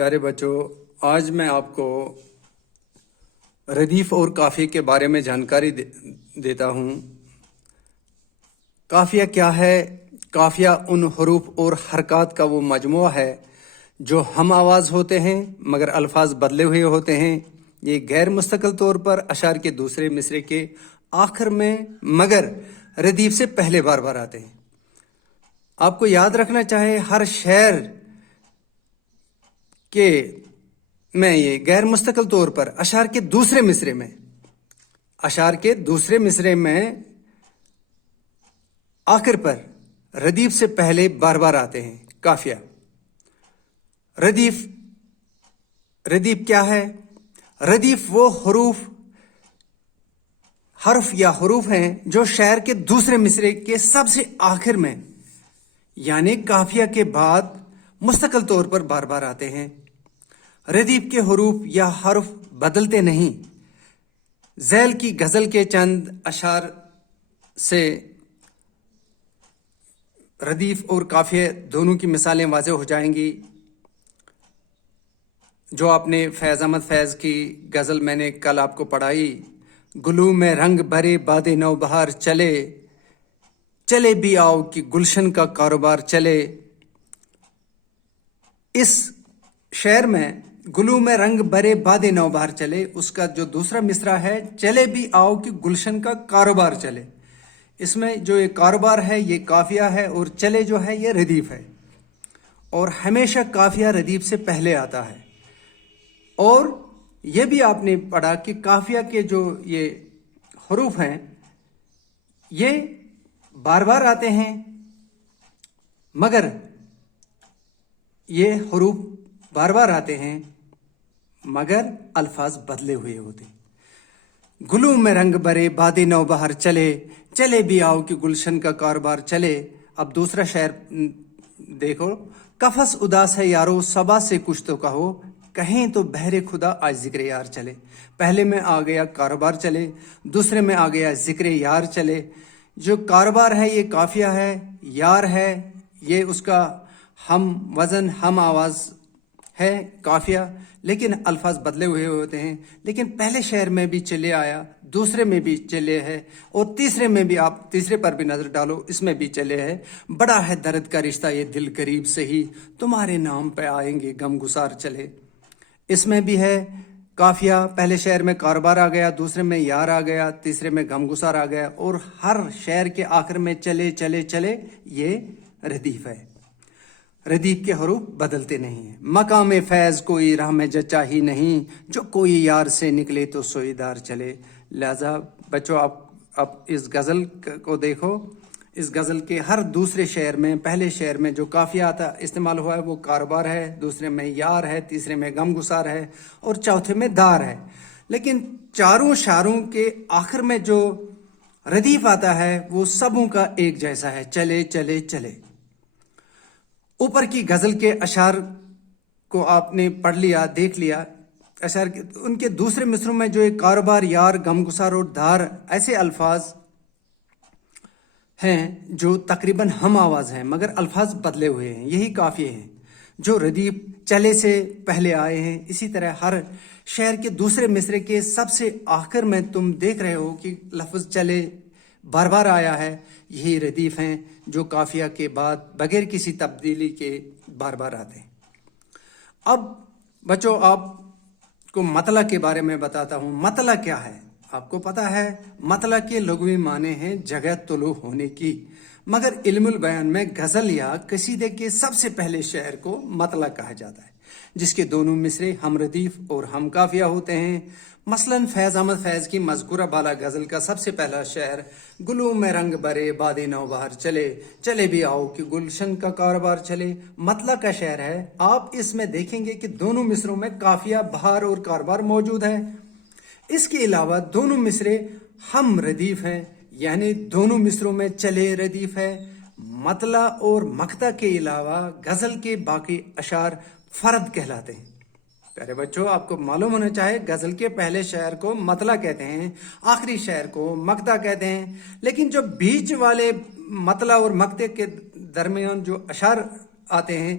پیارے بچوں، آج میں آپ کو ردیف اور قافیے کے بارے میں جانکاری دیتا ہوں۔ قافیہ کیا ہے؟ قافیہ ان حروف اور حرکات کا وہ مجموعہ ہے جو ہم آواز ہوتے ہیں مگر الفاظ بدلے ہوئے ہوتے ہیں۔ یہ غیر مستقل طور پر اشعار کے دوسرے مصرعے کے آخر میں مگر ردیف سے پہلے بار بار آتے ہیں۔ آپ کو یاد رکھنا چاہے ہر شعر کہ میں یہ غیر مستقل طور پر اشعار کے دوسرے مصرعے میں آخر پر ردیف سے پہلے بار بار آتے ہیں۔ قافیہ ردیف کیا ہے؟ ردیف وہ حرف یا حروف ہیں جو شعر کے دوسرے مصرعے کے سب سے آخر میں یعنی قافیہ کے بعد مستقل طور پر بار بار آتے ہیں۔ ردیف کے حروف یا حرف بدلتے نہیں۔ ذیل کی غزل کے چند اشعار سے ردیف اور قافیہ دونوں کی مثالیں واضح ہو جائیں گی۔ جو آپ نے فیض احمد فیض کی غزل میں نے کل آپ کو پڑھائی، گلو میں رنگ بھرے باد نو بہار چلے، چلے بھی آؤ کہ گلشن کا کاروبار چلے۔ اس شعر میں گلو میں رنگ بھرے باد نو بہار چلے، اس کا جو دوسرا مصرعہ ہے چلے بھی آؤ کہ گلشن کا کاروبار چلے۔ اس میں جو یہ کاروبار ہے یہ قافیہ ہے اور چلے جو ہے یہ ردیف ہے، اور ہمیشہ قافیہ ردیف سے پہلے آتا ہے۔ اور یہ بھی آپ نے پڑھا کہ قافیہ کے جو یہ حروف ہیں یہ بار بار آتے ہیں مگر یہ حروف بار بار آتے ہیں مگر الفاظ بدلے ہوئے ہوتے ہیں۔ گلو میں رنگ برے باد نو بہار چلے، چلے بھی آؤ کہ گلشن کا کاروبار چلے۔ اب دوسرا شعر دیکھو، قفس اداس ہے یارو صبا سے کچھ تو کہو، کہیں تو بہر خدا آج ذکر یار چلے۔ پہلے میں آ گیا کاروبار چلے، دوسرے میں آ گیا ذکر یار چلے۔ جو کاروبار ہے یہ قافیہ ہے، یار ہے یہ اس کا ہم وزن ہم آواز ہے قافیہ، لیکن الفاظ بدلے ہوئے ہوتے ہیں۔ لیکن پہلے شعر میں بھی چلے آیا، دوسرے میں بھی چلے ہے، اور تیسرے میں بھی آپ تیسرے پر بھی نظر ڈالو، اس میں بھی چلے ہے۔ بڑا ہے درد کا رشتہ یہ دل قریب سے ہی، تمہارے نام پہ آئیں گے غم گسار چلے۔ اس میں بھی ہے قافیہ، پہلے شعر میں کاروبار آ گیا، دوسرے میں یار آ گیا، تیسرے میں غم گسار آ گیا، اور ہر شعر کے آخر میں چلے چلے چلے یہ ردیف ہے۔ ردیف کے حروف بدلتے نہیں ہیں۔ مقام فیض کوئی راہ میں جچا ہی نہیں، جو کوئی یار سے نکلے تو سوئی دار چلے۔ لہذا بچوں آپ اس غزل کو دیکھو، اس غزل کے ہر دوسرے شعر میں پہلے شعر میں جو قافیہ آتا استعمال ہوا ہے وہ کاروبار ہے، دوسرے میں یار ہے، تیسرے میں غم گسار ہے، اور چوتھے میں دار ہے۔ لیکن چاروں شعروں کے آخر میں جو ردیف آتا ہے وہ سبوں کا ایک جیسا ہے، چلے چلے چلے۔ اوپر کی غزل کے اشعار کو آپ نے پڑھ لیا، دیکھ لیا، اشعار ان کے دوسرے مصروں میں جو ایک کاروبار، یار، غم گسار اور دار ایسے الفاظ ہیں جو تقریباً ہم آواز ہیں مگر الفاظ بدلے ہوئے ہیں، یہی قافیے ہیں جو ردیف چلے سے پہلے آئے ہیں۔ اسی طرح ہر شعر کے دوسرے مصرعے کے سب سے آخر میں تم دیکھ رہے ہو کہ لفظ چلے بار بار آیا ہے، یہی ردیف ہیں جو قافیہ کے بعد بغیر کسی تبدیلی کے بار بار آتے ہیں۔ اب بچوں آپ کو مطلع کے بارے میں بتاتا ہوں۔ مطلع کیا ہے؟ آپ کو پتا ہے مطلع کے لغوی معنی ہیں جگہ طلوع ہونے کی، مگر علم البیان میں غزل یا قصیدے کے سب سے پہلے شعر کو مطلع کہا جاتا ہے، جس کے دونوں مصرعے ہم ردیف اور ہم قافیہ ہوتے ہیں۔ مثلاً فیض احمد فیض کی مذکورہ بالا غزل کا سب سے پہلا شعر گلو میں رنگ برے باد نو بہار چلے، چلے بھی آؤ کہ گلشن کا کاروبار چلے مطلع کا شعر ہے۔ آپ اس میں دیکھیں گے کہ دونوں مصروں میں قافیہ، بہار اور کاروبار موجود ہے۔ اس کے علاوہ دونوں مصرعے ہم ردیف ہیں، یعنی دونوں مصروں میں چلے ردیف ہے۔ مطلع اور مقطع کے علاوہ غزل کے باقی اشعار فرد کہلاتے ہیں۔ پیارے بچوں آپ کو معلوم ہونا چاہے غزل کے پہلے شعر کو مطلع کہتے ہیں، آخری شعر کو مقطع کہتے ہیں، لیکن جو بیچ والے مطلع اور مقطع کے درمیان جو اشعار آتے ہیں